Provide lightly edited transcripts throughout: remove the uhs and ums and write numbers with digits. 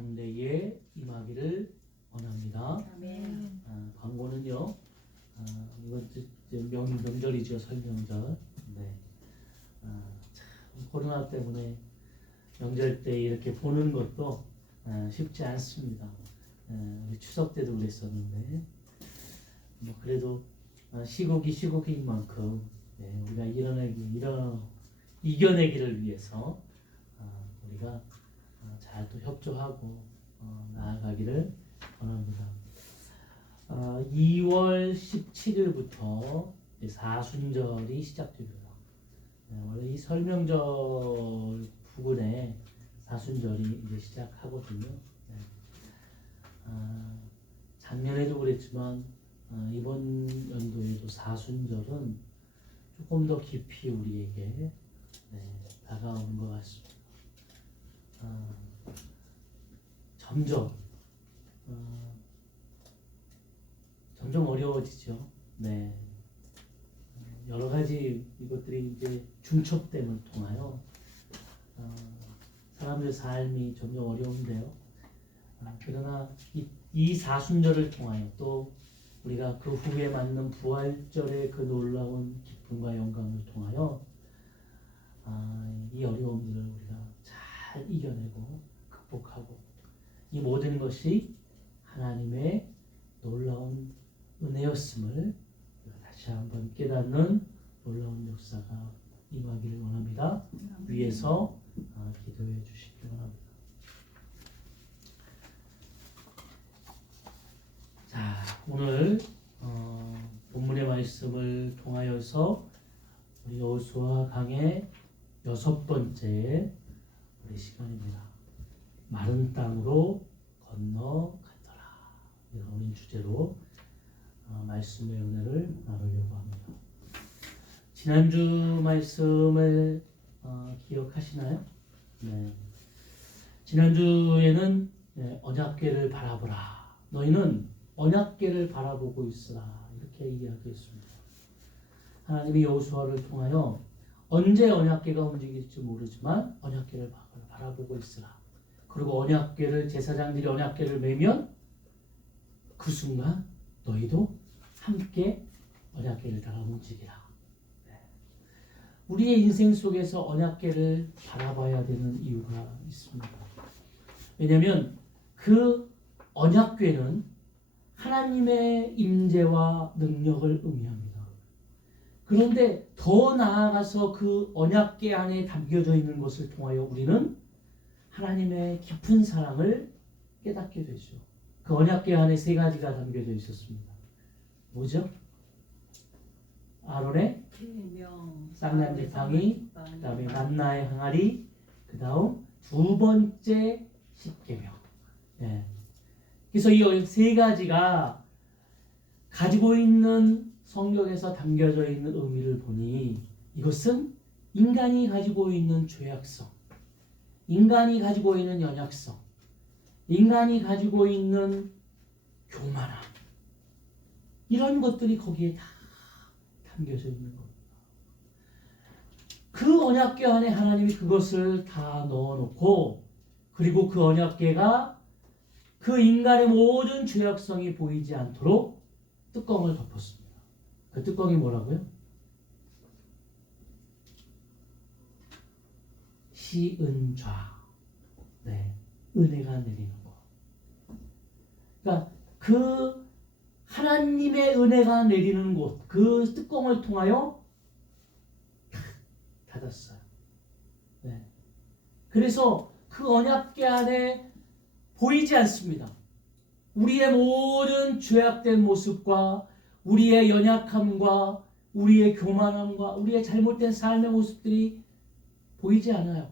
가운데에 임하기를 원합니다. 아멘. 광고는요. 이번 주 명절이죠. 설명절. 네. 참 코로나 때문에 명절 때 이렇게 보는 것도 쉽지 않습니다. 우리 추석 때도 그랬었는데 뭐 그래도 시국이 시국인 만큼 우리가 이겨내기를 위해서 우리가 잘 또 협조하고 나아가기를 원합니다. 2월 17일부터 사순절이 시작됩니다. 원래 이 설명절 부분에 사순절이 이제 시작하거든요. 작년에도 그랬지만 이번 연도에도 사순절은 조금 더 깊이 우리에게 다가오는 것 같습니다. 점점 어려워지죠. 네. 여러 가지 이것들이 이제 중첩됨을 통하여 사람들의 삶이 점점 어려운데요. 그러나 이 사순절을 통하여 또 우리가 그 후에 맞는 부활절의 그 놀라운 기쁨과 영광을 통하여 이 어려움들을 우리가 잘 이겨내고 극복하고 이 모든 것이 하나님의 놀라운 은혜였음을 다시 한번 깨닫는 놀라운 역사가 임하기를 원합니다. 위에서 기도해 주시기 바랍니다. 자, 오늘 본문의 말씀을 통하여서 우리 여호수아 강의 6번째 우리 시간입니다. 마른 땅으로 건너갔더라. 이런 주제로 말씀의 은혜를 나누려고 합니다. 지난주 말씀을 기억하시나요? 네. 지난주에는 언약궤를 바라보라. 너희는 언약궤를 바라보고 있으라. 이렇게 이야기했습니다. 하나님이 여호수아를 통하여 언제 언약궤가 움직일지 모르지만 언약궤를 바라보고 있으라. 그리고 언약궤를 제사장들이 언약궤를 메면 그 순간 너희도 함께 언약궤를 따라 움직이라. 우리의 인생 속에서 언약궤를 바라봐야 되는 이유가 있습니다. 왜냐하면 그 언약궤는 하나님의 임재와 능력을 의미합니다. 그런데 더 나아가서 그 언약궤 안에 담겨져 있는 것을 통하여 우리는 하나님의 깊은 사랑을 깨닫게 되죠. 그 언약궤 안에 3가지가 담겨져 있었습니다. 뭐죠? 아론의 쌍난 지팡이, 그 다음에 만나의 항아리, 그 다음 2번째 십계명. 그래서 이 3가지가 가지고 있는 성경에서 담겨져 있는 의미를 보니 이것은 인간이 가지고 있는 죄악성, 인간이 가지고 있는 연약성, 인간이 가지고 있는 교만함, 이런 것들이 거기에 다 담겨져 있는 겁니다. 그 언약궤 안에 하나님이 그것을 다 넣어놓고 그리고 그 언약궤가 그 인간의 모든 죄악성이 보이지 않도록 뚜껑을 덮었습니다. 그 뚜껑이 뭐라고요? 시은좌. 은혜가 내리는 것. 그러니까 그 하나님의 은혜가 내리는 곳, 그 뚜껑을 통하여 닫았어요. 그래서 그 언약궤 안에 보이지 않습니다. 우리의 모든 죄악된 모습과 우리의 연약함과 우리의 교만함과 우리의 잘못된 삶의 모습들이 보이지 않아요.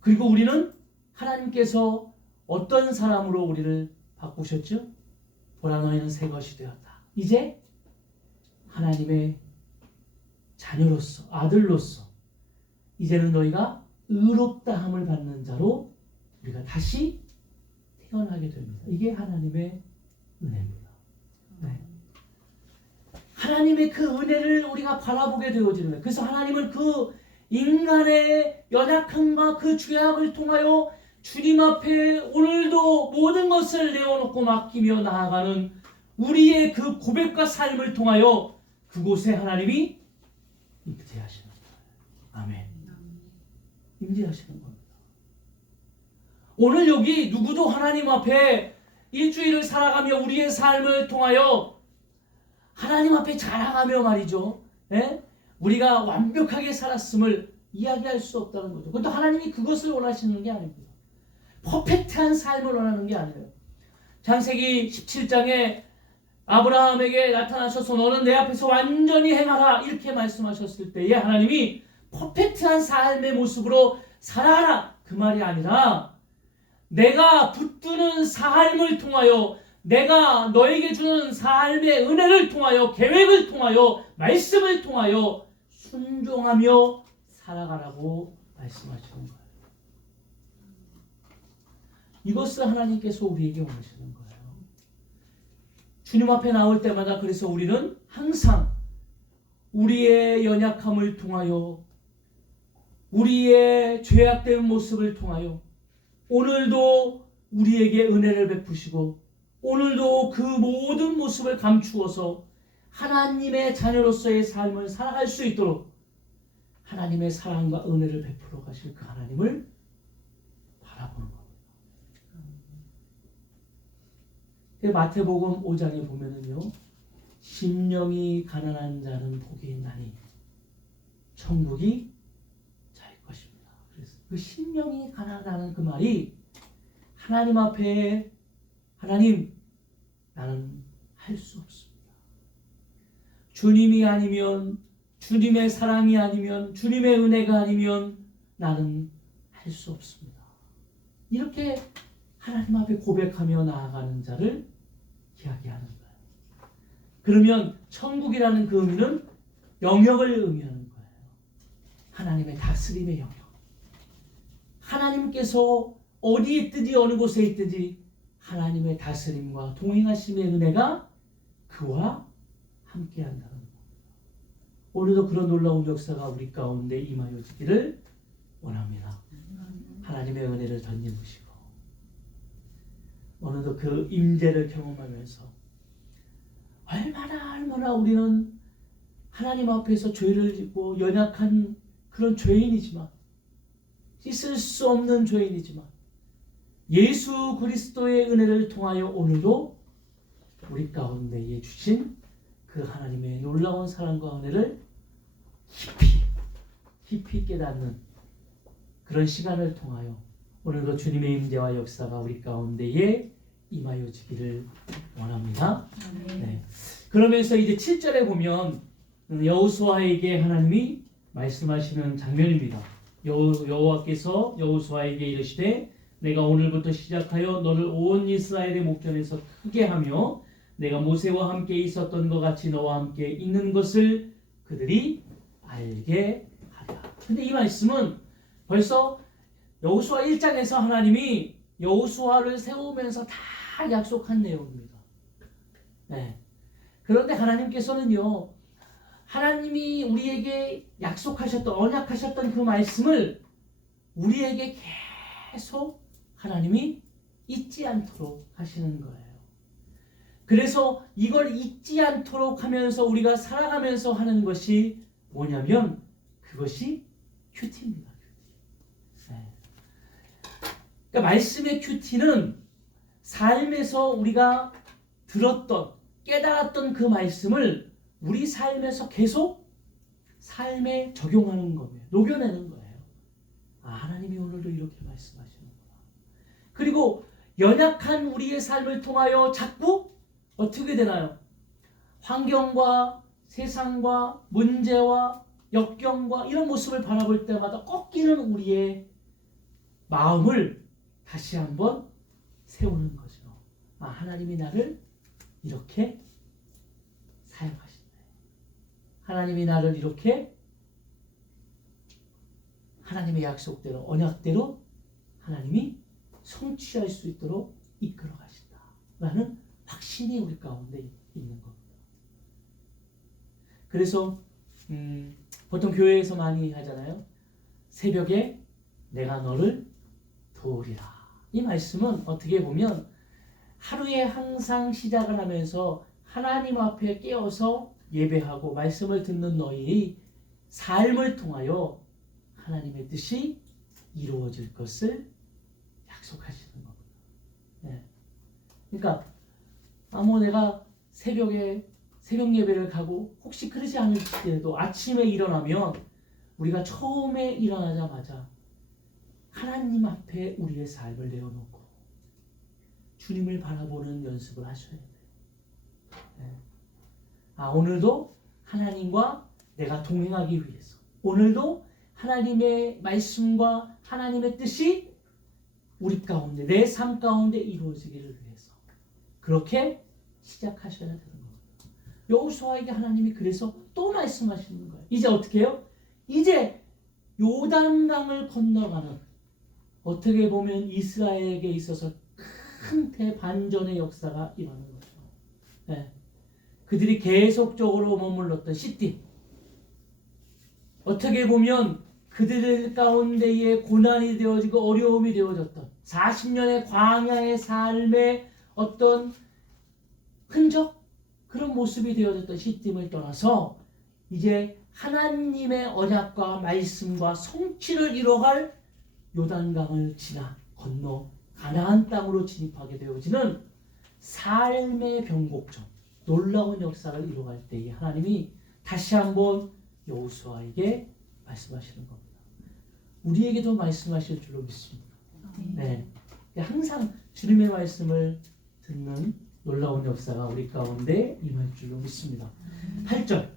그리고 우리는 하나님께서 어떤 사람으로 우리를 바꾸셨죠? 보라 너희는 새 것이 되었다. 이제 하나님의 자녀로서, 아들로서 이제는 너희가 의롭다함을 받는 자로 우리가 다시 태어나게 됩니다. 이게 하나님의 은혜입니다. 하나님의 그 은혜를 우리가 바라보게 되어지는 거예요. 그래서 하나님은 그 인간의 연약함과 그 죄악을 통하여 주님 앞에 오늘도 모든 것을 내어놓고 맡기며 나아가는 우리의 그 고백과 삶을 통하여 그곳에 하나님이 임재하시는 거예요. 아멘. 임재하시는 겁니다. 오늘 여기 누구도 하나님 앞에 일주일을 살아가며 우리의 삶을 통하여 하나님 앞에 자랑하며 말이죠. 예? 우리가 완벽하게 살았음을 이야기할 수 없다는 거죠. 그것도 하나님이 그것을 원하시는 게 아닙니다. 퍼펙트한 삶을 원하는 게 아니에요. 창세기 17장에 아브라함에게 나타나셔서 너는 내 앞에서 완전히 행하라 이렇게 말씀하셨을 때에 하나님이 퍼펙트한 삶의 모습으로 살아라 그 말이 아니라 내가 붙드는 삶을 통하여 내가 너에게 주는 삶의 은혜를 통하여 계획을 통하여 말씀을 통하여 순종하며 살아가라고 말씀하시는 거예요. 이것을 하나님께서 우리에게 원하시는 거예요. 주님 앞에 나올 때마다 그래서 우리는 항상 우리의 연약함을 통하여 우리의 죄악된 모습을 통하여 오늘도 우리에게 은혜를 베푸시고 오늘도 그 모든 모습을 감추어서 하나님의 자녀로서의 삶을 살아갈 수 있도록 하나님의 사랑과 은혜를 베풀어 가실 그 하나님을 바라보는 겁니다. 마태복음 5장에 보면은요, 심령이 가난한 자는 복이 있나니 천국이 자일 것입니다. 그래서 그 심령이 가난하다는 그 말이 하나님 앞에 하나님 나는 할 수 없습니다. 주님이 아니면 주님의 사랑이 아니면 주님의 은혜가 아니면 나는 할 수 없습니다. 이렇게 하나님 앞에 고백하며 나아가는 자를 이야기하는 거예요. 그러면 천국이라는 그 의미는 영역을 의미하는 거예요. 하나님의 다스림의 영역. 하나님께서 어디에 있든지 어느 곳에 있든지 하나님의 다스림과 동행하심의 은혜가 그와 함께한다는 겁니다. 오늘도 그런 놀라운 역사가 우리 가운데 임하여 주기를 원합니다. 하나님의 은혜를 던져보시고 오늘도 그 임재를 경험하면서 얼마나 우리는 하나님 앞에서 죄를 짓고 연약한 그런 죄인이지만 씻을 수 없는 죄인이지만 예수 그리스도의 은혜를 통하여 오늘도 우리 가운데에 주신 그 하나님의 놀라운 사랑과 은혜를 깊이 깨닫는 그런 시간을 통하여 오늘도 주님의 임재와 역사가 우리 가운데에 임하여 주기를 원합니다. 네. 그러면서 이제 7절에 보면 여호수아에게 하나님이 말씀하시는 장면입니다. 여호와께서 여호수아에게 이르시되 내가 오늘부터 시작하여 너를 온 이스라엘의 목전에서 크게 하며 내가 모세와 함께 있었던 것 같이 너와 함께 있는 것을 그들이 알게 하랴. 근데 이 말씀은 벌써 여호수아 1장에서 하나님이 여호수아를 세우면서 다 약속한 내용입니다. 네. 그런데 하나님께서는요, 하나님이 우리에게 약속하셨던, 언약하셨던 그 말씀을 우리에게 계속 하나님이 잊지 않도록 하시는 거예요. 그래서 이걸 잊지 않도록 하면서 우리가 살아가면서 하는 것이 뭐냐면 그것이 큐티입니다. 큐티. 네. 그러니까 말씀의 큐티는 삶에서 우리가 들었던 깨달았던 그 말씀을 우리 삶에서 계속 삶에 적용하는 거예요. 녹여내는 거예요. 아, 하나님이 오늘도 이렇게 말씀하시는구나. 그리고 연약한 우리의 삶을 통하여 자꾸 어떻게 되나요? 환경과 세상과 문제와 역경과 이런 모습을 바라볼 때마다 꺾이는 우리의 마음을 다시 한번 세우는 거죠. 아, 하나님이 나를 이렇게 사용하신다. 하나님이 나를 이렇게 하나님의 약속대로 언약대로 하나님이 성취할 수 있도록 이끌어 가신다. 라는 확신이 우리 가운데 있는 겁니다. 그래서 보통 교회에서 많이 하잖아요. 새벽에 내가 너를 도우리라. 이 말씀은 어떻게 보면 하루에 항상 시작을 하면서 하나님 앞에 깨어서 예배하고 말씀을 듣는 너희의 삶을 통하여 하나님의 뜻이 이루어질 것을 약속하시는 겁니다. 네. 그러니까 뭐 내가 새벽에 새벽 예배를 가고 혹시 그러지 않을지라도 아침에 일어나면 우리가 처음에 일어나자마자 하나님 앞에 우리의 삶을 내어놓고 주님을 바라보는 연습을 하셔야 돼요. 네. 오늘도 하나님과 내가 동행하기 위해서, 오늘도 하나님의 말씀과 하나님의 뜻이 우리 가운데, 내 삶 가운데 이루어지기를 위해서 그렇게 시작하셔야 되는 겁니다. 여호수아에게 하나님이 그래서 또 말씀하시는 거예요. 이제 어떻게 해요? 이제 요단강을 건너가는, 어떻게 보면 이스라엘에게 있어서 큰 대반전의 역사가 일어나는 거죠. 네. 그들이 계속적으로 머물렀던 시띠, 어떻게 보면 그들 가운데에 고난이 되어지고 어려움이 되어졌던 40년의 광야의 삶의 어떤 흔적, 그런 모습이 되어졌던 시딤을 떠나서 이제 하나님의 언약과 말씀과 성취를 이뤄갈 요단강을 지나 건너 가나안 땅으로 진입하게 되어지는 삶의 변곡점, 놀라운 역사를 이뤄갈 때에 하나님이 다시 한번 여호수아에게 말씀하시는 겁니다. 우리에게도 말씀하실 줄로 믿습니다. 네, 항상 주님의 말씀을 듣는 놀라운 역사가 우리 가운데 임할 줄로 믿습니다. 8절,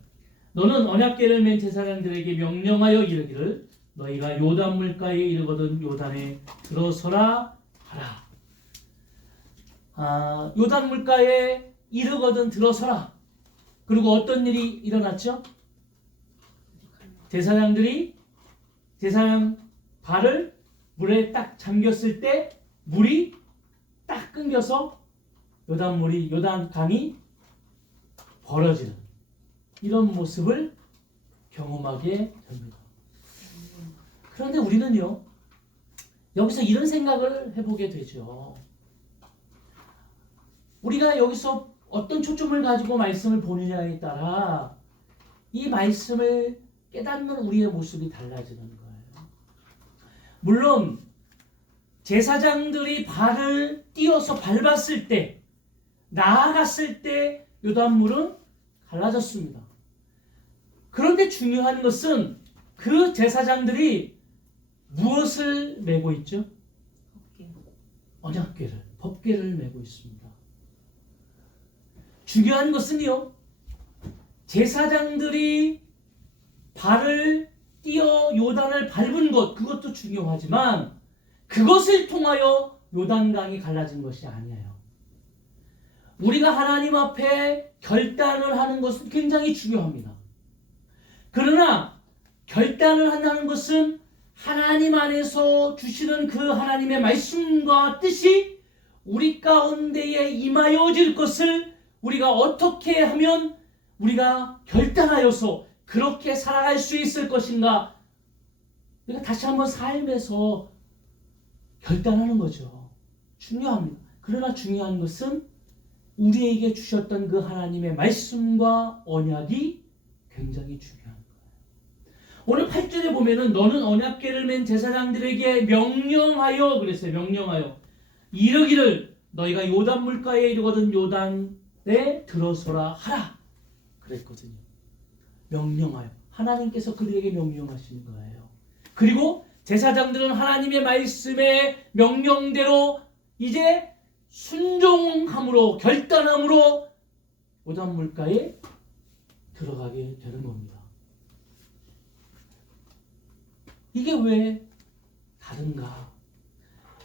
너는 언약궤를 맨 제사장들에게 명령하여 이르기를 너희가 요단 물가에 이르거든 요단에 들어서라 하라. 요단 물가에 이르거든 들어서라. 그리고 어떤 일이 일어났죠? 제사장 발을 물에 딱 잠겼을 때 물이 딱 끊겨서 요단강이 벌어지는 이런 모습을 경험하게 됩니다. 그런데 우리는요, 여기서 이런 생각을 해보게 되죠. 우리가 여기서 어떤 초점을 가지고 말씀을 보느냐에 따라 이 말씀을 깨닫는 우리의 모습이 달라지는 거예요. 물론 제사장들이 발을 띄어서 밟았을 때, 나아갔을 때 요단물은 갈라졌습니다. 그런데 중요한 것은 그 제사장들이 무엇을 메고 있죠? 언약궤를, 법궤를 메고 있습니다. 중요한 것은요, 제사장들이 발을 띄어 요단을 밟은 것, 그것도 중요하지만 그것을 통하여 요단강이 갈라진 것이 아니에요. 우리가 하나님 앞에 결단을 하는 것은 굉장히 중요합니다. 그러나 결단을 한다는 것은 하나님 안에서 주시는 그 하나님의 말씀과 뜻이 우리 가운데에 임하여질 것을 우리가 어떻게 하면 우리가 결단하여서 그렇게 살아갈 수 있을 것인가, 우리가 다시 한번 삶에서 결단하는 거죠. 중요합니다. 그러나 중요한 것은 우리에게 주셨던 그 하나님의 말씀과 언약이 굉장히 중요한 거예요. 오늘 8절에 보면은 너는 언약궤를 맨 제사장들에게 명령하여 그랬어요. 명령하여 이르기를 너희가 요단 물가에 이르거든 요단에 들어서라 하라 그랬거든요. 명령하여, 하나님께서 그들에게 명령하시는 거예요. 그리고 제사장들은 하나님의 말씀의 명령대로 이제 순종함으로, 결단함으로 요단 물가에 들어가게 되는 겁니다. 이게 왜 다른가?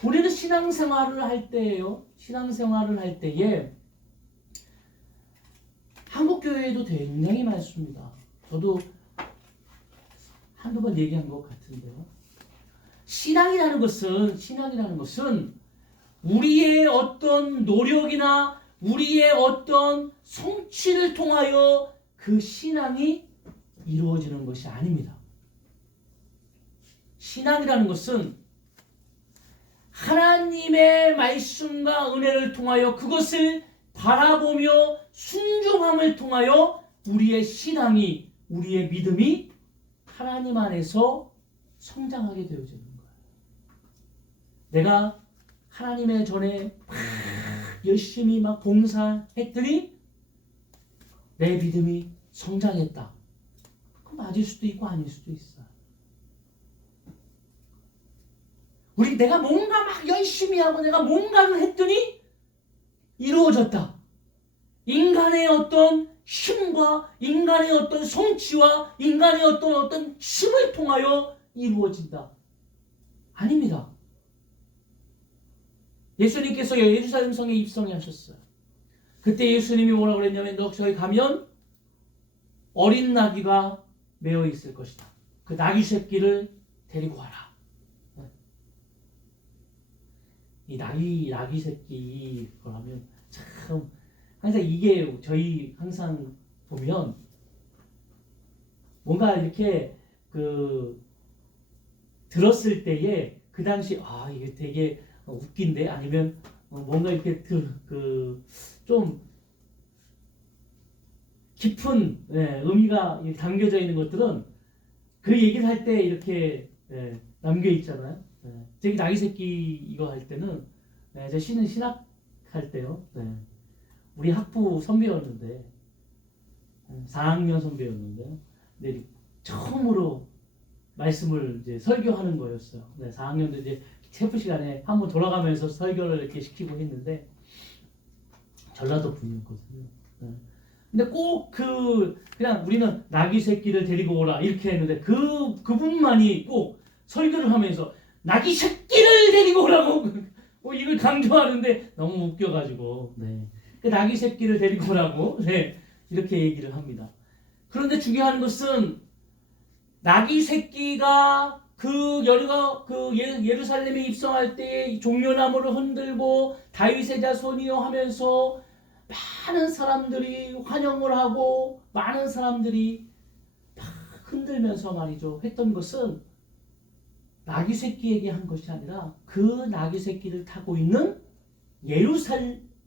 우리는 신앙생활을 할 때예요. 신앙생활을 할 때에 한국 교회에도 굉장히 많습니다. 저도 한두 번 얘기한 것 같은데요. 신앙이라는 것은 우리의 어떤 노력이나 우리의 어떤 성취를 통하여 그 신앙이 이루어지는 것이 아닙니다. 신앙이라는 것은 하나님의 말씀과 은혜를 통하여 그것을 바라보며 순종함을 통하여 우리의 신앙이, 우리의 믿음이 하나님 안에서 성장하게 되어지는 거예요. 내가 하나님의 전에 막 열심히 막 봉사했더니 내 믿음이 성장했다. 그럼 맞을 수도 있고 아닐 수도 있어요. 내가 뭔가 막 열심히 하고 내가 뭔가를 했더니 이루어졌다. 인간의 어떤 힘과 인간의 어떤 성취와 인간의 어떤 힘을 통하여 이루어진다. 아닙니다. 예수님께서 예루살렘 성에 입성하셨어요. 그때 예수님이 뭐라고 그랬냐면 너 저기 가면 어린 나귀가 메어 있을 것이다. 그 나귀 새끼를 데리고 와라. 이 나귀 새끼 그러면 참 항상 이게 저희 항상 보면 뭔가 이렇게 들었을 때에 그 당시 이게 되게 웃긴데 아니면 뭔가 이렇게 좀 깊은 의미가 담겨져 있는 것들은 그 얘기를 할 때 이렇게 남겨 있잖아요. 저기 나귀 새끼 이거 할 때는 저 신학 할 때요. 우리 학부 선배였는데 4학년 선배였는데요. 근데 처음으로 말씀을 이제 설교하는 거였어요. 4학년 때 이제 체프 시간에 한번 돌아가면서 설교를 이렇게 시키고 했는데 전라도 분이었거든요. 근데 꼭 그냥 우리는 나귀 새끼를 데리고 오라 이렇게 했는데 그분만이 꼭 설교를 하면서 나귀 새끼를 데리고 오라고 이걸 강조하는데 너무 웃겨가지고 그 나귀 새끼를 데리고 오라고 이렇게 얘기를 합니다. 그런데 중요한 것은 나귀 새끼가 예루살렘에 입성할 때 종려나무를 흔들고 다윗의 자손이여 하면서 많은 사람들이 환영을 하고 많은 사람들이 막 흔들면서 말이죠 했던 것은 나귀 새끼에게 한 것이 아니라 그 나귀 새끼를 타고 있는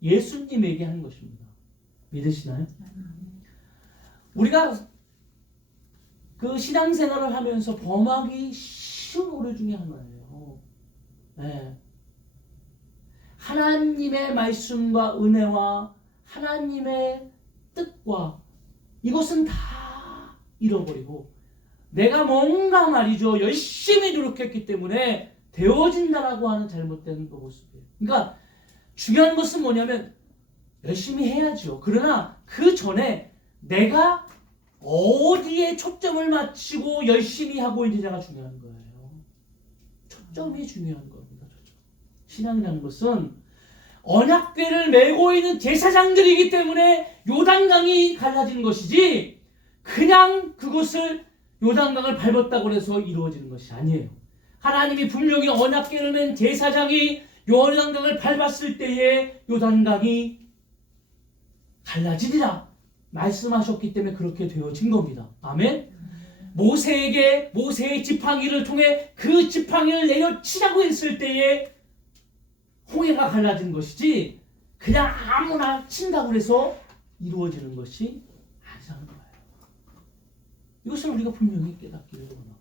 예수님에게 한 것입니다. 믿으시나요? 우리가 그 신앙생활을 하면서 범하기 쉬운 오류 중에 하나예요. 하나님의 말씀과 은혜와 하나님의 뜻과 이것은 다 잃어버리고 내가 뭔가 말이죠 열심히 노력했기 때문에 되어진다라고 하는 잘못된 모습이에요. 그러니까 중요한 것은 뭐냐면 열심히 해야죠. 그러나 그 전에 내가 어디에 초점을 맞추고 열심히 하고 있느냐가 중요한 거예요. 초점이 중요한 겁니다. 신앙이라는 것은 언약궤를 메고 있는 제사장들이기 때문에 요단강이 갈라지는 것이지 그냥 그것을 요단강을 밟았다고 해서 이루어지는 것이 아니에요. 하나님이 분명히 언약궤를 맨 제사장이 요단강을 밟았을 때에 요단강이 갈라지리라 말씀하셨기 때문에 그렇게 되어진 겁니다. 아멘. 모세의 지팡이를 통해 그 지팡이를 내려치라고 했을 때에 홍해가 갈라진 것이지 그냥 아무나 친다고 해서 이루어지는 것이 아니라는 거예요. 이것을 우리가 분명히 깨닫기를 원합니다.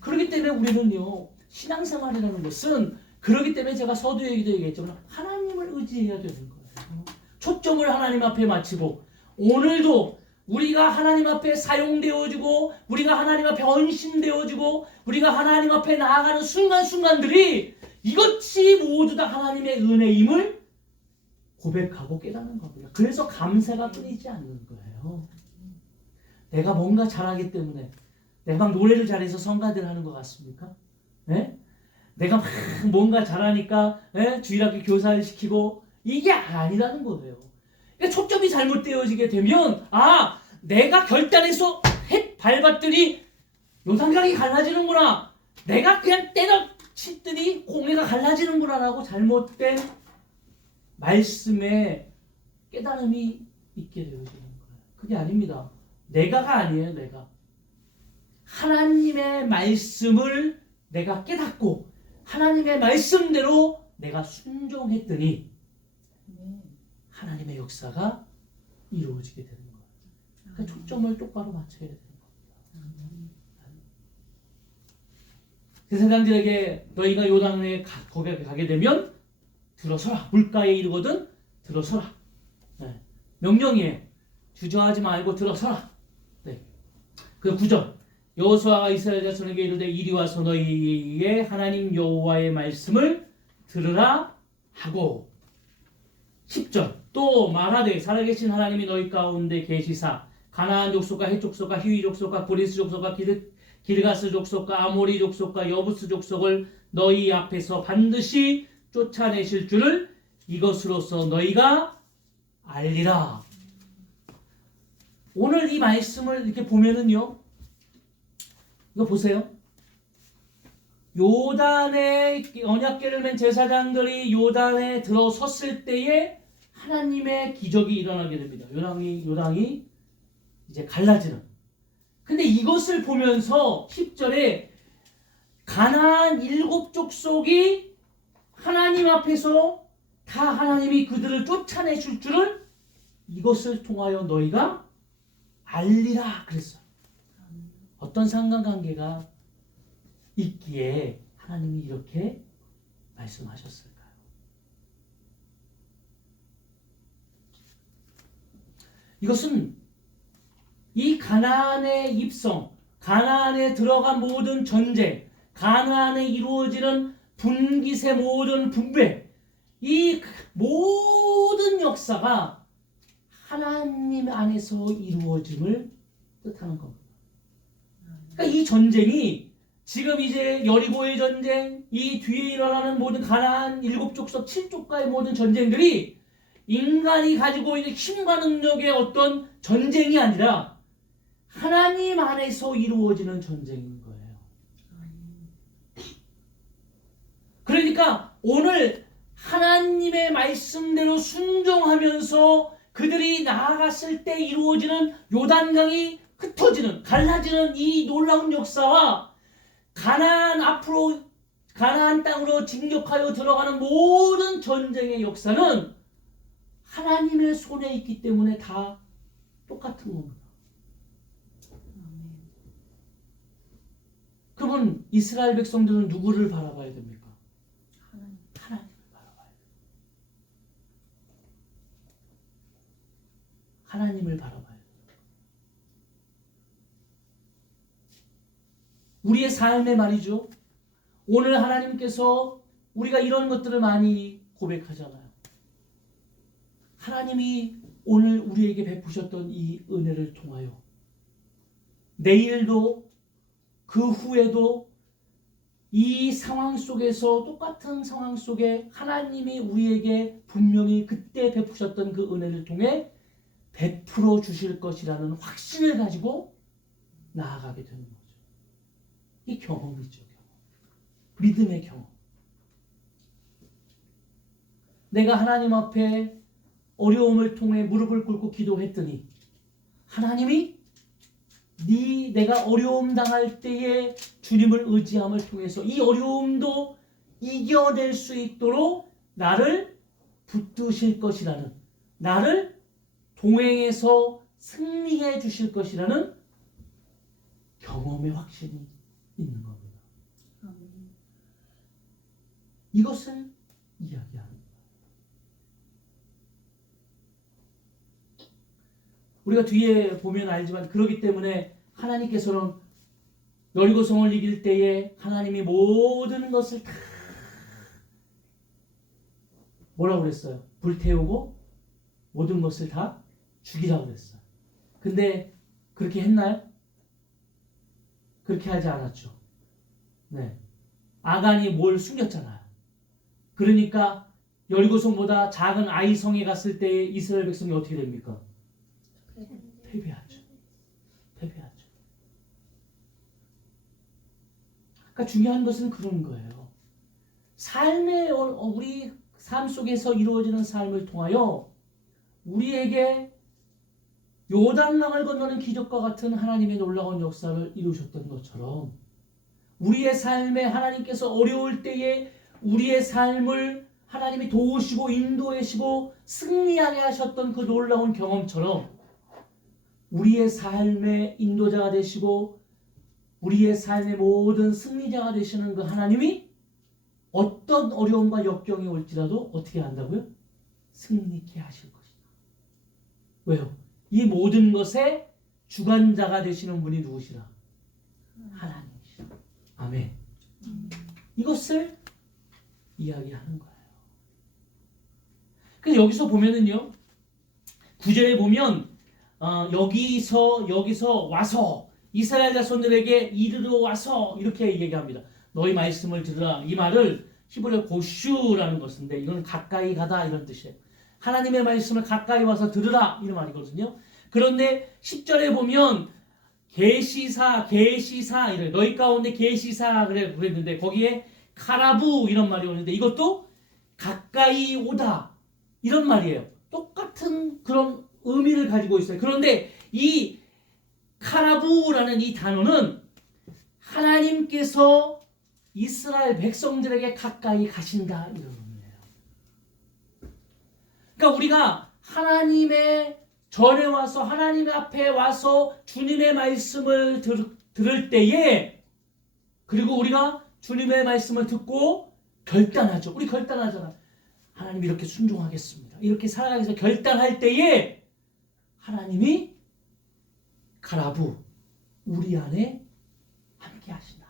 그렇기 때문에 우리는요 신앙생활이라는 것은 그렇기 때문에 제가 서두에도 얘기했지만 하나님을 의지해야 되는 거예요. 초점을 하나님 앞에 맞추고 오늘도 우리가 하나님 앞에 사용되어지고 우리가 하나님 앞에 헌신되어지고 우리가 하나님 앞에 나아가는 순간순간들이 이것이 모두 다 하나님의 은혜임을 고백하고 깨닫는 겁니다. 그래서 감사가 끊이지 않는 거예요. 내가 뭔가 잘하기 때문에 내가 막 노래를 잘해서 성가대를 하는 것 같습니까? 내가 막 뭔가 잘하니까 주일학교 교사를 시키고 이게 아니라는 거예요. 그러니까 초점이 잘못되어지게 되면 내가 결단해서 밟았더니 요단강이 갈라지는구나. 내가 그냥 때려치더니 홍해가 갈라지는구나 라고 잘못된 말씀에 깨달음이 있게 되어지는 거예요. 그게 아닙니다. 내가가 아니에요. 내가 하나님의 말씀을 내가 깨닫고 하나님의 말씀대로 내가 순종했더니 하나님의 역사가 이루어지게 되는 거예요. 그러니까 초점을 똑바로 맞춰야 되는 겁니다. 제사장들에게 너희가 요단에 거기에 가게 되면 들어서라. 물가에 이르거든 들어서라. 네. 명령이에요. 주저하지 말고 들어서라. 네. 그 9절. 여호수아가 이스라엘 자손에게 이르되 이리 와서 너희의 하나님 여호와의 말씀을 들으라 하고 10절. 또 말하되 살아계신 하나님이 너희 가운데 계시사 가나안 족속과 헷 족속과 히위 족속과 브리스 족속과 기르가스 족속과 아모리 족속과 여부스 족속을 너희 앞에서 반드시 쫓아내실 줄을 이것으로써 너희가 알리라. 오늘 이 말씀을 이렇게 보면은요, 이거 보세요. 요단에 언약궤를 맨 제사장들이 요단에 들어섰을 때에 하나님의 기적이 일어나게 됩니다. 요단이 이제 갈라지는. 근데 이것을 보면서 10절에 가나안 7족속이 하나님 앞에서 다 하나님이 그들을 쫓아내실 줄을 이것을 통하여 너희가 알리라 그랬어요. 어떤 상관관계가 있기에 하나님이 이렇게 말씀하셨을까요? 이것은 이 가나안의 입성, 가나안에 들어간 모든 전쟁, 가나안에 이루어지는 분깃의 모든 분배, 이 모든 역사가 하나님 안에서 이루어짐을 뜻하는 겁니다. 그러니까 이 전쟁이 지금 이제 여리고의 전쟁, 이 뒤에 일어나는 모든 가나안 7족속, 7족과의 모든 전쟁들이 인간이 가지고 있는 힘과 능력의 어떤 전쟁이 아니라 하나님 안에서 이루어지는 전쟁인 거예요. 그러니까 오늘 하나님의 말씀대로 순종하면서 그들이 나아갔을 때 이루어지는 요단강이 흩어지는, 갈라지는 이 놀라운 역사와 가나안 땅으로 진격하여 들어가는 모든 전쟁의 역사는 하나님의 손에 있기 때문에 다 똑같은 겁니다. 그러면 이스라엘 백성들은 누구를 바라봐야 됩니까? 하나님을 바라봐야 돼요. 하나님을 바라봐야 돼요. 우리의 삶에 말이죠. 오늘 하나님께서 우리가 이런 것들을 많이 고백하잖아요. 하나님이 오늘 우리에게 베푸셨던 이 은혜를 통하여 내일도 그 후에도 이 상황 속에서 똑같은 상황 속에 하나님이 우리에게 분명히 그때 베푸셨던 그 은혜를 통해 베풀어 주실 것이라는 확신을 가지고 나아가게 되는 거죠. 이 경험이죠. 믿음의 경험. 내가 하나님 앞에 어려움을 통해 무릎을 꿇고 기도했더니 하나님이 내가 어려움 당할 때에 주님을 의지함을 통해서 이 어려움도 이겨낼 수 있도록 나를 붙드실 것이라는, 나를 동행해서 승리해 주실 것이라는 경험의 확신이 있는 겁니다. 이것을 이야기합니다. 우리가 뒤에 보면 알지만 그렇기 때문에 하나님께서는 여리고성을 이길 때에 하나님이 모든 것을 다 뭐라고 그랬어요? 불태우고 모든 것을 다 죽이라고 그랬어요. 근데 그렇게 했나요? 그렇게 하지 않았죠. 네. 아간이 뭘 숨겼잖아요. 그러니까 여리고성보다 작은 아이성에 갔을 때 이스라엘 백성이 어떻게 됩니까? 패배하죠. 그러니까 중요한 것은 그런 거예요. 우리 삶 속에서 이루어지는 삶을 통하여 우리에게 요단강을 건너는 기적과 같은 하나님의 놀라운 역사를 이루셨던 것처럼 우리의 삶에 하나님께서 어려울 때에 우리의 삶을 하나님이 도우시고 인도하시고 승리하게 하셨던 그 놀라운 경험처럼 우리의 삶의 인도자가 되시고 우리의 삶의 모든 승리자가 되시는 그 하나님이 어떤 어려움과 역경이 올지라도 어떻게 한다고요? 승리케 하실 것이다. 왜요? 이 모든 것의 주관자가 되시는 분이 누구시라? 하나님이시라. 아멘. 이것을 이야기하는 거예요. 그래서 여기서 보면은요, 9절에 보면 여기서 와서 이스라엘 자손들에게 이르러 와서 이렇게 얘기합니다. 너희 말씀을 들으라. 이 말을 히브리어 고슈라는 것인데 이건 가까이 가다 이런 뜻이에요. 하나님의 말씀을 가까이 와서 들으라 이런 말이거든요. 그런데 10절에 보면 계시사 이래. 너희 가운데 계시사 그랬는데 거기에 카라부 이런 말이 오는데 이것도 가까이 오다 이런 말이에요. 똑같은 그런 의미를 가지고 있어요. 그런데 이 카라부라는 이 단어는 하나님께서 이스라엘 백성들에게 가까이 가신다 이런 의미예요. 그러니까 우리가 하나님의 전에 와서 하나님 앞에 와서 주님의 말씀을 들을 때에 그리고 우리가 주님의 말씀을 듣고 결단하죠. 우리 결단하잖아. 하나님 이렇게 순종하겠습니다. 이렇게 살아가면서 결단할 때에 하나님이 가라부 우리 안에 함께 하신다.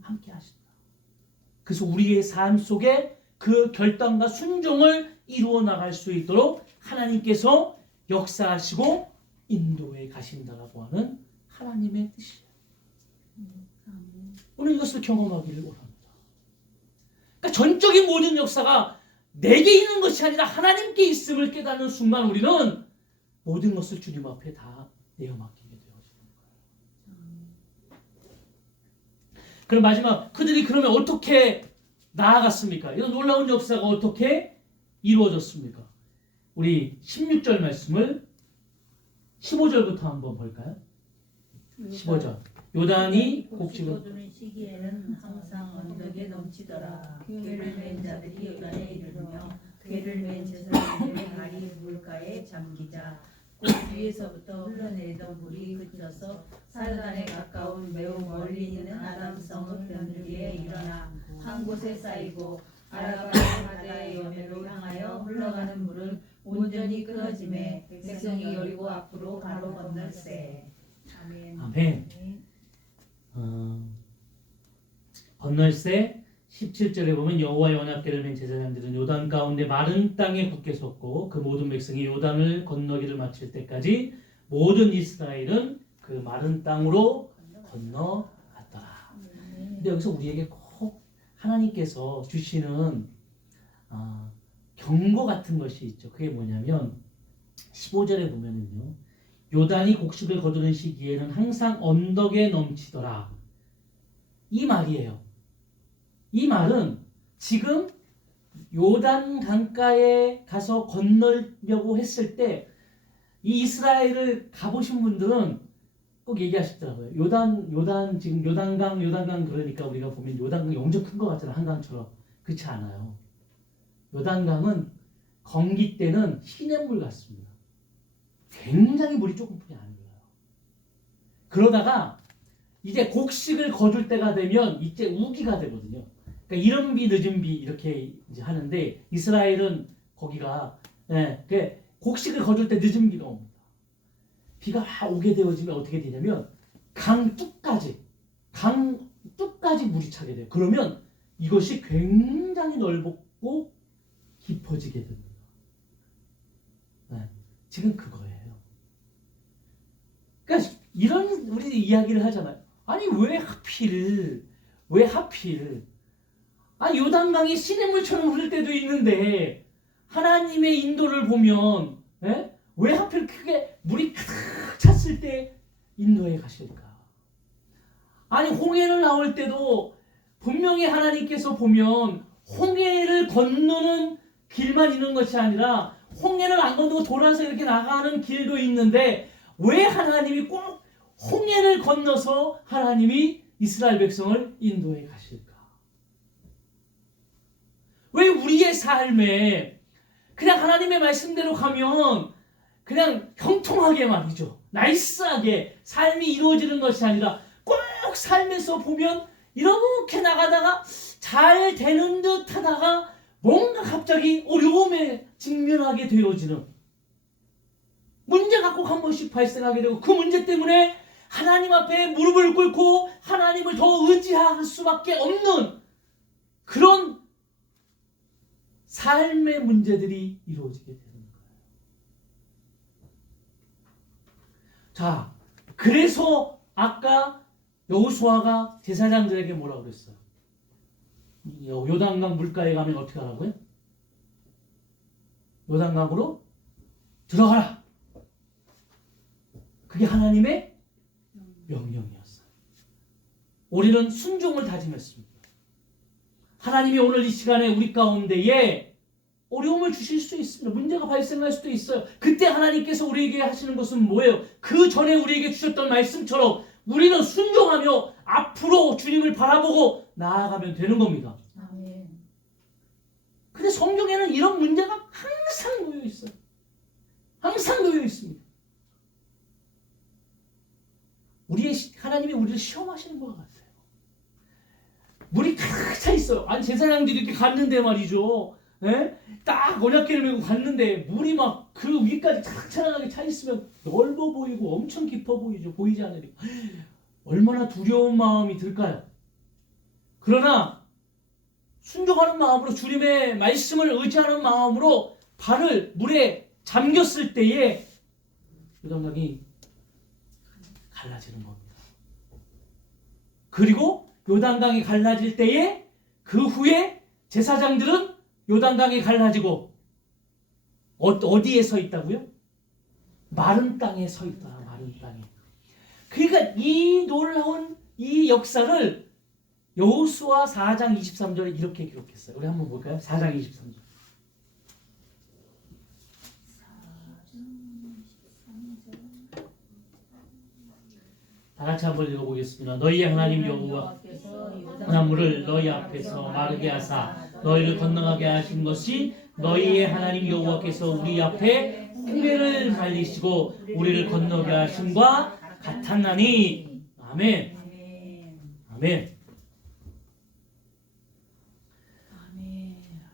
함께 하신다. 그래서 우리의 삶 속에 그 결단과 순종을 이루어 나갈 수 있도록 하나님께서 역사하시고 인도해 가신다라고 하는 하나님의 뜻이에요. 오늘 이것을 경험하기를 원합니다. 그러니까 전적인 모든 역사가 내게 있는 것이 아니라 하나님께 있음을 깨닫는 순간 우리는 모든 것을 주님 앞에 다 내어맡기게 되어지는 거예요. 그럼 마지막 그들이 그러면 어떻게 나아갔습니까? 이런 놀라운 역사가 어떻게 이루어졌습니까? 우리 16절 말씀을 15절부터 한번 볼까요? 15절. 요단이 곡식을 거두는 시기에는 항상 언덕에 넘치더라. 괴를 맨 자들이 요단에 이르며 괴를 맨 제사장들의 발이 물가에 잠기자 곧 위에서부터 흘러내리던 물이 그쳐서 사르단에 가까운 매우 멀리 있는 아담성 변두리에 일어나 한 곳에 쌓이고 아라바의 바다의 여매로 향하여 흘러가는 물은 온전히 끊어지매 백성이 여리고 앞으로 바로 건널세. 아멘. 아멘. 건널세 17절에 보면 여호와의 언약궤를 맨 제사장들은 요단 가운데 마른 땅에 굳게 섰고 그 모든 백성이 요단을 건너기를 마칠 때까지 모든 이스라엘은 그 마른 땅으로 건너갔더라. 근데 여기서 우리에게 꼭 하나님께서 주시는 경고 같은 것이 있죠. 그게 뭐냐면 15절에 보면은요. 요단이 곡식을 거두는 시기에는 항상 언덕에 넘치더라. 이 말이에요. 이 말은 지금 요단 강가에 가서 건너려고 했을 때 이 이스라엘을 가보신 분들은 꼭 얘기하시더라고요. 요단 지금 요단강 그러니까 우리가 보면 요단강이 엄청 큰 것 같잖아요. 한강처럼. 그렇지 않아요. 요단강은 건기 때는 시냇물 같습니다. 굉장히 물이 조금뿐이 아니에요. 그러다가 이제 곡식을 거둘 때가 되면 이제 우기가 되거든요. 그러니까 이른 비 늦은 비 이렇게 이제 하는데 이스라엘은 거기가 곡식을 거둘 때 늦은 비가 옵니다. 비가 오게 되어지면 어떻게 되냐면 강 뚝까지 물이 차게 돼요. 그러면 이것이 굉장히 넓고 깊어지게 됩니다. 지금 그거예요. 그러니까 이런 우리 이야기를 하잖아요. 아니 왜 하필 요단강이 시냇물처럼 흐를 때도 있는데 하나님의 인도를 보면 왜 하필 크게 물이 가득 찼을 때 인도해 가실까? 아니 홍해를 나올 때도 분명히 하나님께서 보면 홍해를 건너는 길만 있는 것이 아니라 홍해를 안 건너고 돌아서 이렇게 나가는 길도 있는데 왜 하나님이 꼭 홍해를 건너서 하나님이 이스라엘 백성을 인도해 가실까? 왜 우리의 삶에 그냥 하나님의 말씀대로 가면 그냥 형통하게 말이죠. 나이스하게 삶이 이루어지는 것이 아니라 꼭 삶에서 보면 이렇게 나가다가 잘 되는 듯 하다가 뭔가 갑자기 어려움에 직면하게 되어지는 문제가 꼭 한 번씩 발생하게 되고 그 문제 때문에 하나님 앞에 무릎을 꿇고 하나님을 더 의지할 수밖에 없는 그런 삶의 문제들이 이루어지게 되는 거예요. 자, 그래서 아까 여호수아가 제사장들에게 뭐라고 그랬어요? 요단강 물가에 가면 어떻게 하라고요? 요단강으로 들어가라. 그게 하나님의 명령이었어요. 우리는 순종을 다짐했습니다. 하나님이 오늘 이 시간에 우리 가운데에 어려움을 주실 수 있습니다. 문제가 발생할 수도 있어요. 그때 하나님께서 우리에게 하시는 것은 뭐예요? 그 전에 우리에게 주셨던 말씀처럼 우리는 순종하며 앞으로 주님을 바라보고 나아가면 되는 겁니다. 아멘. 근데 성경에는 이런 문제가 항상 놓여 있어요. 항상 놓여 있습니다. 하나님이 우리를 시험하시는 것 같아요. 물이 가득 차 있어요. 아니 제사장들이 이렇게 갔는데 말이죠. 예? 딱 언약궤를 메고 갔는데 물이 막 그 위까지 착착하게 차 있으면 넓어 보이고 엄청 깊어 보이죠. 보이지 않으니까 얼마나 두려운 마음이 들까요? 그러나 순종하는 마음으로 주님의 말씀을 의지하는 마음으로 발을 물에 잠겼을 때에 요단강이 갈라지는 겁니다. 그리고 요단강이 갈라질 때에 그 후에 제사장들은 요단강이 갈라지고 어디에 서 있다고요? 마른 땅에 서 있더라. 마른 땅에. 그러니까 이 놀라운 이 역사를 여호수아 4장 23절에 이렇게 기록했어요. 우리 한번 볼까요? 4장 23절. 다 같이 한번 읽어보겠습니다. 너희의 하나님 여호와께서 바닷물을 너희 앞에서 마르게 하사 너희를 건너가게 하신 것이 너희의 하나님 여호와께서 우리 앞에 홍해를 말리시고 우리를 건너게 하심과 같았나니. 아멘. 아멘.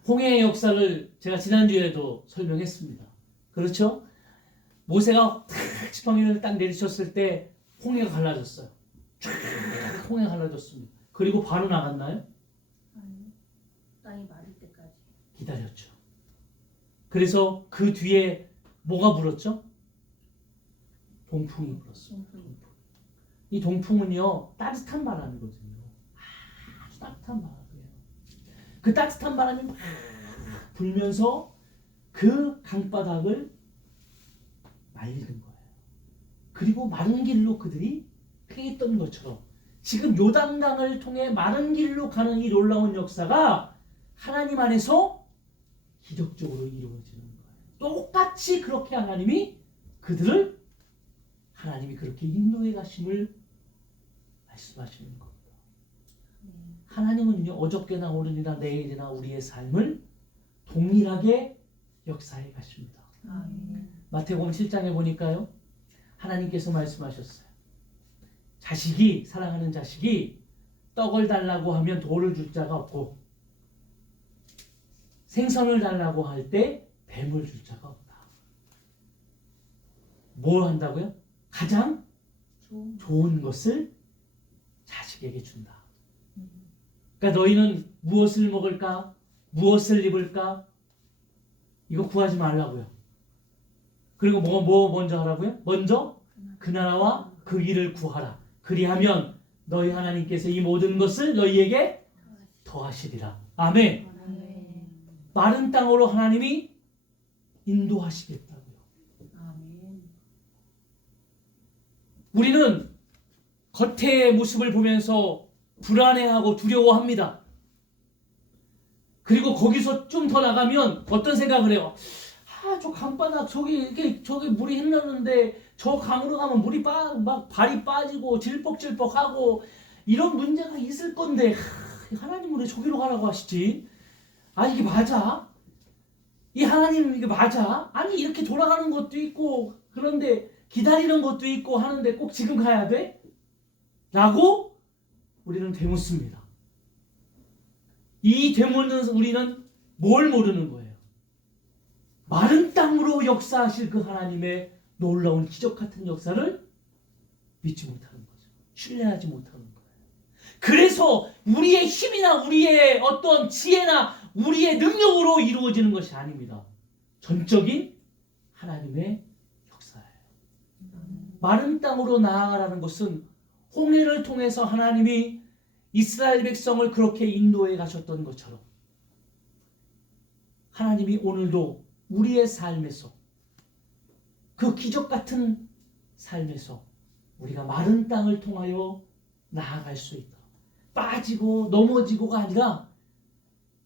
홍해의 역사를 제가 지난주에도 설명했습니다. 그렇죠? 모세가 탁 지팡이를 딱 내리쳤을 때 홍해가 갈라졌어요. 쫙 홍해가 갈라졌습니다. 그리고 바로 나갔나요? 땅이 마를 때까지 기다렸죠. 그래서 그 뒤에 뭐가 불었죠? 동풍이 불었습니다. 이 동풍은요 따뜻한 바람이거든요. 아주 따뜻한 바람이에요. 그 따뜻한 바람이 막 불면서 그 강바닥을 말리는 거예요. 그리고 마른 길로 그들이 행했던 것처럼 지금 요단강을 통해 마른 길로 가는 이 놀라운 역사가 하나님 안에서 기적적으로 이루어지는 거예요. 똑같이 그렇게 하나님이 그렇게 인도해 가심을 말씀하시는 겁니다. 하나님은요 어저께나 오늘이나 내일이나 우리의 삶을 동일하게 역사해 가십니다. 마태복음 7장에 보니까요 하나님께서 말씀하셨어요. 사랑하는 자식이 떡을 달라고 하면 돌을 줄 자가 없고 생선을 달라고 할 때 뱀을 줄 자가 없다. 뭘 한다고요? 가장 좋은 것을 자식에게 준다. 그러니까 너희는 무엇을 먹을까? 무엇을 입을까? 이거 구하지 말라고요. 그리고 뭐 먼저 하라고요? 먼저 그 나라와 그 일을 구하라. 그리하면 너희 하나님께서 이 모든 것을 너희에게 더하시리라. 아멘. 마른 땅으로 하나님이 인도하시겠다고요. 우리는 겉의 모습을 보면서 불안해하고 두려워합니다. 그리고 거기서 좀 더 나가면 어떤 생각을 해요? 저 강바닥 저기 물이 흘렀는데 저 강으로 가면 물이 막 발이 빠지고 질퍽질퍽하고 이런 문제가 있을 건데 하나님 왜 저기로 가라고 하시지? 아 이게 맞아? 이 하나님 이게 맞아? 아니 이렇게 돌아가는 것도 있고 그런데 기다리는 것도 있고 하는데 꼭 지금 가야 돼? 라고 우리는 되묻습니다. 이 되묻는 우리는 뭘 모르는 거예요? 마른 땅으로 역사하실 그 하나님의 놀라운 기적 같은 역사를 믿지 못하는 거죠. 신뢰하지 못하는 거예요. 그래서 우리의 힘이나 우리의 어떤 지혜나 우리의 능력으로 이루어지는 것이 아닙니다. 전적인 하나님의 역사예요. 마른 땅으로 나아가라는 것은 홍해를 통해서 하나님이 이스라엘 백성을 그렇게 인도해 가셨던 것처럼 하나님이 오늘도 우리의 삶에서 그 기적 같은 삶에서 우리가 마른 땅을 통하여 나아갈 수 있도록 빠지고 넘어지고가 아니라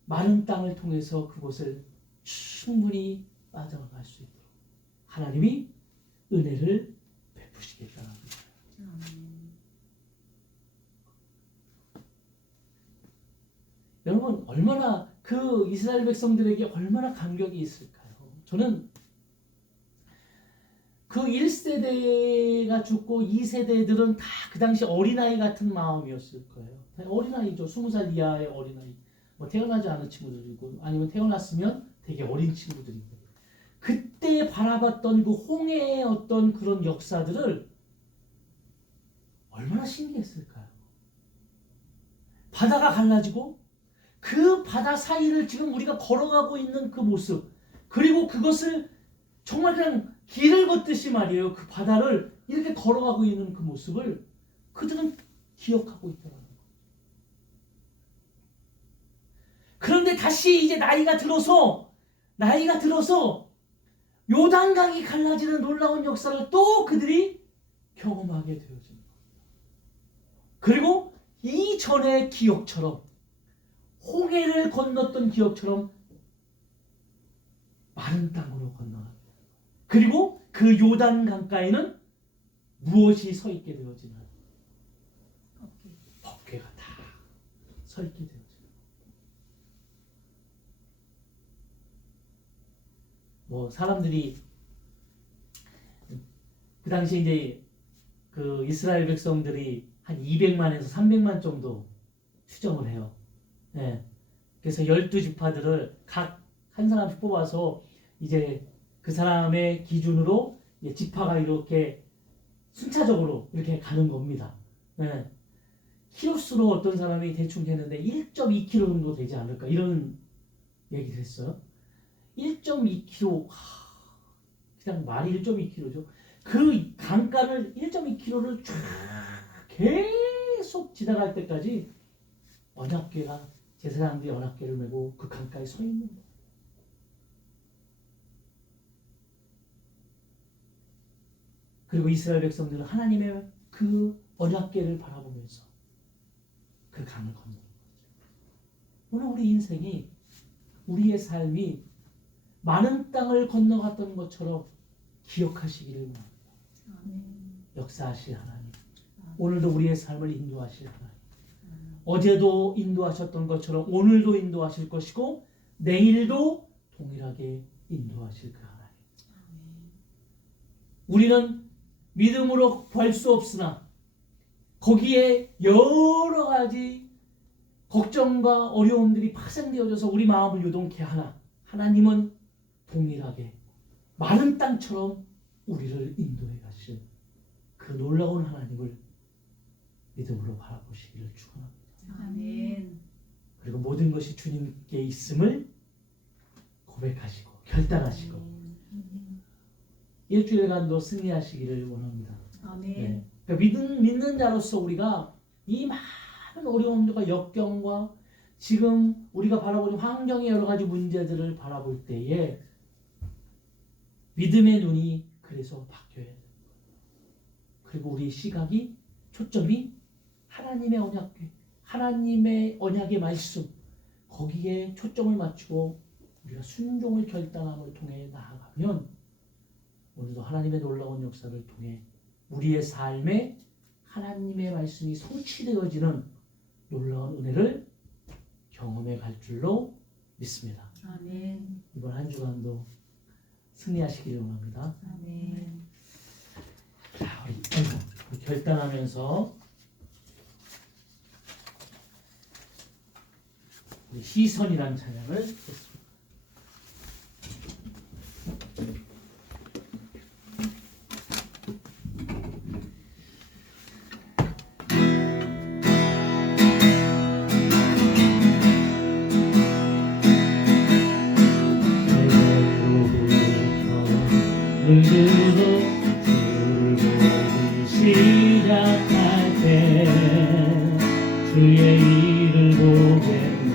마른 땅을 통해서 그곳을 충분히 빠져나갈 수 있도록 하나님이 은혜를 베푸시겠다는 거예요. 여러분 얼마나 그 이스라엘 백성들에게 얼마나 감격이 있을까요? 저는 그 1세대가 죽고 2세대들은 다 그 당시 어린아이 같은 마음이었을 거예요. 어린아이죠. 20살 이하의 어린아이. 뭐 태어나지 않은 친구들이고 아니면 태어났으면 되게 어린 친구들이고 그때 바라봤던 그 홍해의 어떤 그런 역사들을 얼마나 신기했을까요? 바다가 갈라지고 그 바다 사이를 지금 우리가 걸어가고 있는 그 모습 그리고 그것을 정말 그냥 길을 걷듯이 말이에요. 그 바다를 이렇게 걸어가고 있는 그 모습을 그들은 기억하고 있더라고요. 그런데 다시 이제 나이가 들어서 요단강이 갈라지는 놀라운 역사를 또 그들이 경험하게 되어집니다. 그리고 이전의 기억처럼 홍해를 건넜던 기억처럼 마른 땅으로 건너갑니다. 그리고 그 요단 강가에는 무엇이 서 있게 되어지나요? 법궤가 다 서 있게 되어집니다. 뭐 사람들이 그 당시 이제 그 이스라엘 백성들이 한 200만에서 300만 정도 추정을 해요. 예. 그래서 12지파들을 각 한 사람씩 뽑아서 이제 그 사람의 기준으로 지파가 이렇게 순차적으로 이렇게 가는 겁니다. 예. 키로수로 어떤 사람이 대충 했는데 1.2kg 정도 되지 않을까 이런 얘기를 했어요. 1.2kg 그냥 말이 1.2kg죠. 그 강가를 1.2kg를 쫙 계속 지나갈 때까지 언약궤가 제사장들이 언약궤를 메고 그 강가에 서 있는 거예요. 그리고 이스라엘 백성들은 하나님의 그 언약궤를 바라보면서 그 강을 건너는 거죠. 오늘 우리 인생이 우리의 삶이 많은 땅을 건너갔던 것처럼 기억하시기를 원합니다. 역사하실 하나님, 오늘도 우리의 삶을 인도하실 하나님, 어제도 인도하셨던 것처럼 오늘도 인도하실 것이고 내일도 동일하게 인도하실 그 하나님. 우리는 믿음으로 구할 수 없으나 거기에 여러 가지 걱정과 어려움들이 파생되어져서 우리 마음을 요동케 하나 하나님은 동일하게 마른 땅처럼 우리를 인도해 가실 그 놀라운 하나님을 믿음으로 바라보시기를 축원합니다. 아멘. 그리고 모든 것이 주님께 있음을 고백하시고 결단하시고 일주일간도 승리하시기를 원합니다. 아멘. 네. 그러니까 믿는 자로서 우리가 이 많은 어려움과 역경과 지금 우리가 바라보는 환경의 여러 가지 문제들을 바라볼 때에 믿음의 눈이 그래서 바뀌어야 돼요. 그리고 우리의 시각이 초점이 하나님의 언약궤, 하나님의 언약의 말씀 거기에 초점을 맞추고 우리가 순종을 결단함을 통해 나아가면 오늘도 하나님의 놀라운 역사를 통해 우리의 삶에 하나님의 말씀이 성취되어지는 놀라운 은혜를 경험해 갈 줄로 믿습니다. 아멘. 이번 한 주간도 승리하시기를 원합니다. 아멘. 자, 우리 결단하면서 우리 시선이라는 찬양을 듣습니다. 눈으로 주를 보기 시작할 때 주의 일을 보겠네.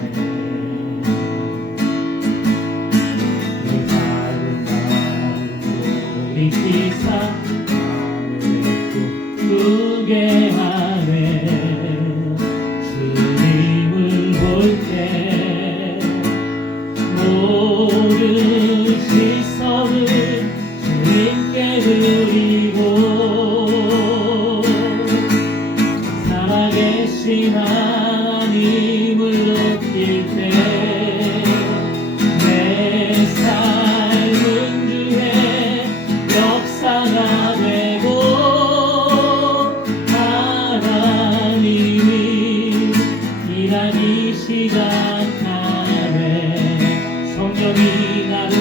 내 밝은 마음으로 돌이키사 하늘에 꿈꾸게 하네. 주님을 볼 때 모든 시선을 주님께 드리고 살아계신 하나님을 느낄 때 내 삶은 주의 역사가 되고 하나님이 일하기 시작하네. 성령이 나를